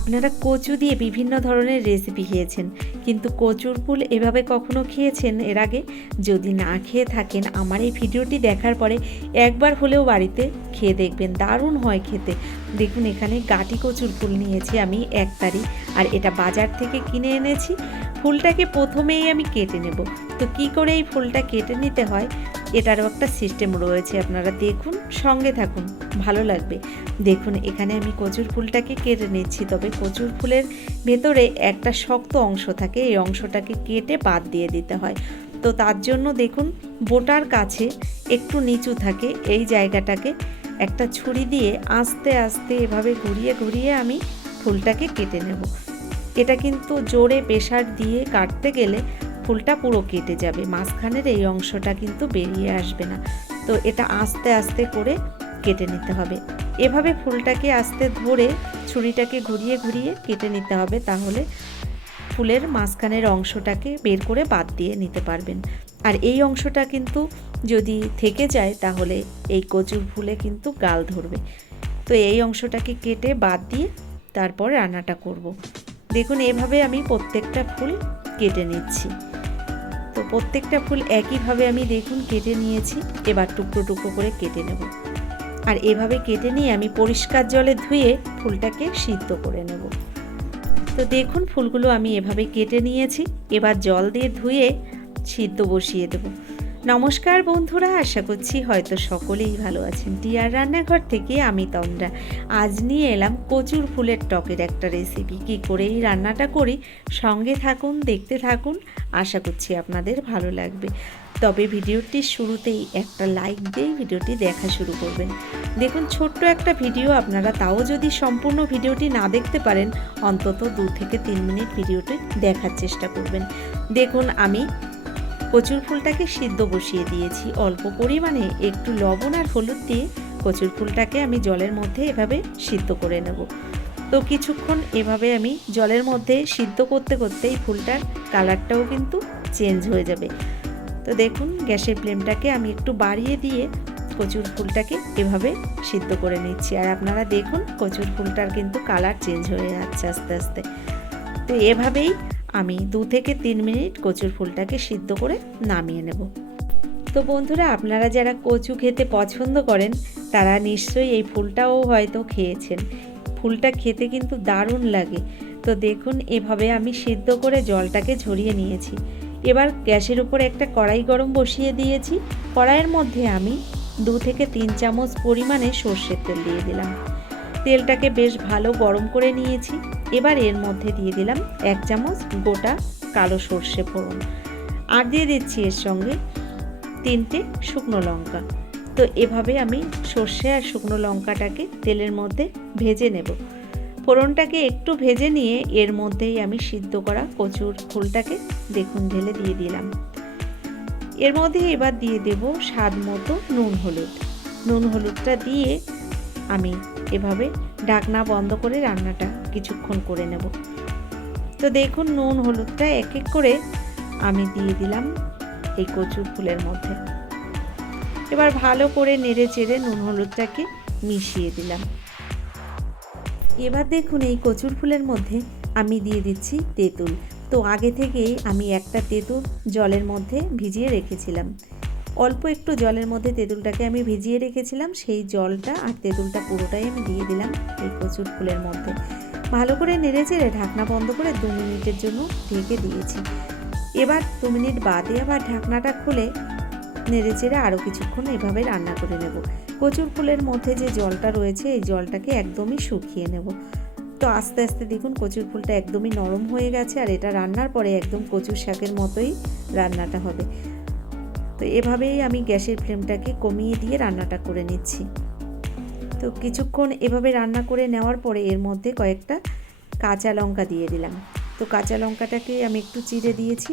আপনারা কচু দিয়ে বিভিন্ন ধরনের রেসিপি খেয়েছেন, কিন্তু কচুর ফুল এভাবে কখনো খেয়েছেন এর আগে? যদি না খেয়ে থাকেন, আমার এই ভিডিওটি দেখার পরে একবার হলেও বাড়িতে খেয়ে দেখবেন, দারুণ হয় খেতে। দেখুন, এখানে গাটি কচুর ফুল নিয়েছি আমি এক তারি, আর এটা বাজার থেকে কিনে এনেছি। ফুলটাকে প্রথমেই আমি কেটে নেব। তো কি করে এই ফুলটা কেটে নিতে হয়, এটারও একটা সিস্টেম রয়েছে, আপনারা দেখুন, সঙ্গে থাকুন, ভালো লাগবে। দেখুন, এখানে আমি কচুর ফুলটাকে কেটে নিচ্ছি, তবে কচুর ফুলের ভেতরে একটা শক্ত অংশ থাকে, এই অংশটাকে কেটে বাদ দিয়ে দিতে হয়। তো তার জন্য দেখুন, বোটার কাছে একটু নিচু থাকে এই জায়গাটাকে একটা ছুরি দিয়ে আস্তে আস্তে এভাবে ঘুরিয়ে ঘুরিয়ে আমি ফুলটাকে কেটে নেব। এটা কিন্তু জোরে প্রেসার দিয়ে কাটতে গেলে ফুলটা পুরো কেটে যাবে, মাঝখানের এই অংশটা কিন্তু বেরিয়ে আসবে না। তো এটা আস্তে আস্তে করে কেটে নিতে হবে। এভাবে ফুলটাকে আস্তে ধরে ছুরিটাকে ঘুরিয়ে ঘুরিয়ে কেটে নিতে হবে, তাহলে ফুলের মাঝখানের অংশটাকে বের করে বাদ দিয়ে নিতে পারবেন। আর এই অংশটা কিন্তু যদি থেকে যায়, তাহলে এই কচুর ফুলে কিন্তু গাল ধরবে। তো এই অংশটাকে কেটে বাদ দিয়ে তারপর রান্নাটা করব। দেখুন, এভাবে আমি প্রত্যেকটা ফুল কেটে নিচ্ছি। তো প্রত্যেকটা ফুল একইভাবে আমি দেখুন কেটে নিয়েছি। এবার টুকরো টুকরো করে কেটে নেব, আর এভাবে কেটে নিয়ে আমি পরিষ্কার জলে ধুয়ে ফুলটাকে সিদ্ধ করে নেব। তো দেখুন, ফুলগুলো আমি এভাবে কেটে নিয়েছি। এবার জল দিয়ে ধুয়ে সিদ্ধ বসিয়ে দেব। নমস্কার বন্ধুরা, আশা করছি হয়তো সকলেই ভালো আছেন। টিয়ার রান্নাঘর থেকে আমি তন্দ্রা। আজ নিয়ে এলাম কচুর ফুলের টকের একটা রেসিপি। কী করে এই রান্নাটা করি, সঙ্গে থাকুন, দেখতে থাকুন, আশা করছি আপনাদের ভালো লাগবে। তবে ভিডিওটির শুরুতেই একটা লাইক দিয়েই ভিডিওটি দেখা শুরু করবেন। দেখুন, ছোট্ট একটা ভিডিও, আপনারা তাও যদি সম্পূর্ণ ভিডিওটি না দেখতে পারেন, অন্তত 2 থেকে 3 মিনিট ভিডিওটি দেখার চেষ্টা করবেন। দেখুন, আমি কচুর ফুলটাকে সিদ্ধ বসিয়ে দিয়েছি। অল্প পরিমাণে একটু লবণ আর হলুদ দিয়ে কচুর ফুলটাকে আমি জলের মধ্যে এভাবে সিদ্ধ করে নেব। তো কিছুক্ষণ এভাবে আমি জলের মধ্যে সিদ্ধ করতে করতেই ফুলটার কালারটাও কিন্তু চেঞ্জ হয়ে যাবে। তো দেখুন, গ্যাসের ফ্লেমটাকে আমি একটু বাড়িয়ে দিয়ে কচুর ফুলটাকে এভাবে সিদ্ধ করে নিচ্ছি। আর আপনারা দেখুন, কচুর ফুলটার কিন্তু কালার চেঞ্জ হয়ে যাচ্ছে আস্তে আস্তে। তো এভাবেই আমি 2 থেকে 3 মিনিট কচুর ফুলটাকে সিদ্ধ করে নামিয়ে নেব। তো বন্ধুরা, আপনারা যারা কচু খেতে পছন্দ করেন, তারা নিশ্চয়ই এই ফুলটাও হয়তো খেয়েছেন। ফুলটা খেতে কিন্তু দারুণ লাগে। তো দেখুন, এভাবে আমি সিদ্ধ করে জলটাকে ঝরিয়ে নিয়েছি। এবার গ্যাসের উপর একটা কড়াই গরম বসিয়ে দিয়েছি। কড়াইয়ের মধ্যে আমি 2 থেকে 3 চামচ পরিমাণে সর্ষের তেল দিয়ে দিলাম। তেলটাকে বেশ ভালো গরম করে নিয়েছি। এবার এর মধ্যে দিয়ে দিলাম 1 চামচ গোটা কালো সর্ষে ফোড়ন, আর দিয়ে দিচ্ছি এর সঙ্গে 3টে শুকনো লঙ্কা। তো এভাবে আমি সর্ষে আর শুকনো লঙ্কাটাকে তেলের মধ্যে ভেজে নেব। ফোড়নটাকে একটু ভেজে নিয়ে এর মধ্যেই আমি সিদ্ধ করা কচুর ফুলটাকে দেখুন ঢেলে দিয়ে দিলাম। এর মধ্যে এবার দিয়ে দেব স্বাদ মতো নুন হলুদ। নুন হলুদটা দিয়ে আমি এভাবে ঢাকনা বন্ধ করে রান্নাটা কিছুক্ষণ করে নেব। তো দেখুন, নুন হলুদটা এক এক করে আমি দিয়ে দিলাম এই কচুর ফুলের মধ্যে। এবার ভালো করে নেড়ে চেড়ে নুন হলুদটাকে মিশিয়ে দিলাম। এবার দেখুন, এই কচুর ফুলের মধ্যে আমি দিয়ে দিচ্ছি তেঁতুল। তো আগে থেকেই আমি একটা তেঁতুল জলের মধ্যে ভিজিয়ে রেখেছিলাম। অল্প একটু জলের মধ্যে তেঁতুলটাকে আমি ভিজিয়ে রেখেছিলাম, সেই জলটা আর তেঁতুলটা পুরোটাই আমি দিয়ে দিলাম এই কচুর ফুলের মধ্যে। ভালো করে নেড়ে চেড়ে ঢাকনা বন্ধ করে 2 মিনিটের জন্য ঢেকে দিয়েছি। এবার 2 মিনিট বাদে আবার ঢাকনাটা খুলে নেড়ে চেড়ে আরও কিছুক্ষণ এভাবে রান্না করে নেব। কচুর ফুলের মধ্যে যে জলটা রয়েছে, এই জলটাকে একদমই শুকিয়ে নেব। তো আস্তে আস্তে দেখুন, কচুর ফুলটা একদমই নরম হয়ে গেছে, আর এটা রান্নার পরে একদম কচুর শাকের মতোই রান্নাটা হবে। তো এভাবেই আমি গ্যাসের ফ্লেমটাকে কমিয়ে দিয়ে রান্নাটা করে নিচ্ছি। তো কিছুক্ষণ এভাবে রান্না করে নেওয়ার পরে এর মধ্যে কয়েকটা কাঁচা লঙ্কা দিয়ে দিলাম। তো কাঁচা লঙ্কাটাকে আমি একটু চিড়ে দিয়েছি।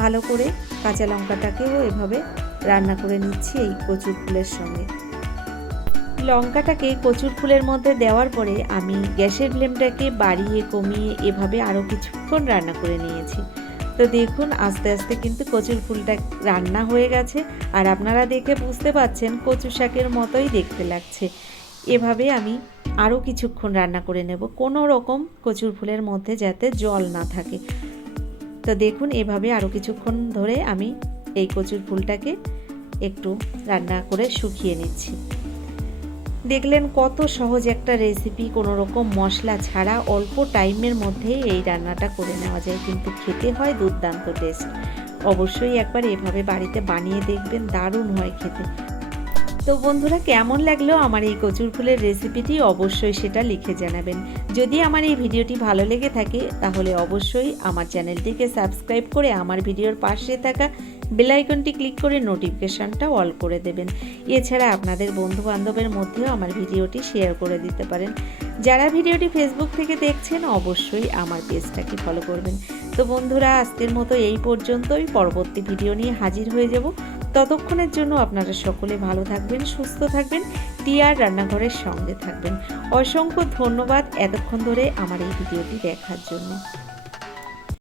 ভালো করে কাঁচা লঙ্কাটাকেও এভাবে রান্না করে নিচ্ছি এই কচুর ফুলের সঙ্গে। লঙ্কাটাকে কচুর ফুলের মধ্যে দেওয়ার পরে আমি গ্যাসের ফ্লেমটাকে বাড়িয়ে কমিয়ে এভাবে আরও কিছুক্ষণ রান্না করে নিয়েছি। তো দেখুন, আস্তে আস্তে কিন্তু কচুর ফুলটা রান্না হয়ে গেছে, আর আপনারা দেখে বুঝতে পাচ্ছেন কচু শাকের মতোই দেখতে লাগছে। এভাবে আমি আরও কিছুক্ষণ রান্না করে নেব, কোনো রকম কচুর ফুলের মধ্যে যাতে জল না থাকে। তো দেখুন এভাবে আরও কিছুক্ষণ ধরে আমি এই কচুর ফুলটাকে একটু রান্না করে শুকিয়ে নিচ্ছি। দেখলেন কত সহজ একটা রেসিপি, কোনো রকম মশলা ছাড়া অল্প টাইমের মধ্যে এই রান্নাটা করে নেওয়া যায়, কিন্তু খেতে হয় দুর্দান্ত টেস্ট। অবশ্যই একবার এভাবে বাড়িতে বানিয়ে দেখবেন, দারুণ হয় খেতে। তো বন্ধুরা, কেমন লাগলো আমার এই কচুর ফুলের রেসিপিটি অবশ্যই সেটা লিখে জানাবেন। যদি আমার এই ভিডিওটি ভালো লেগে থাকে তাহলে অবশ্যই আমার চ্যানেলটিকে সাবস্ক্রাইব করে আমার ভিডিওর পাশে থাকা বেল আইকনটি ক্লিক করে নোটিফিকেশনটা অল করে দেবেন। এছাড়া আপনাদের বন্ধু বান্ধবের মধ্যেও আমার ভিডিওটি শেয়ার করে দিতে পারেন। যারা ভিডিওটি ফেসবুক থেকে দেখছেন অবশ্যই আমার পেজটাকে ফলো করবেন। তো বন্ধুরা, আজকের মতো এই পর্যন্তই। পরবর্তী ভিডিও নিয়ে হাজির হয়ে যাব। ততক্ষণের জন্য আপনারা সকলে ভালো থাকবেন, সুস্থ থাকবেন, টিয়ার রান্নাঘরের সঙ্গে থাকবেন। অসংখ্য ধন্যবাদ এতক্ষণ ধরে আমার এই ভিডিওটি দেখার জন্য।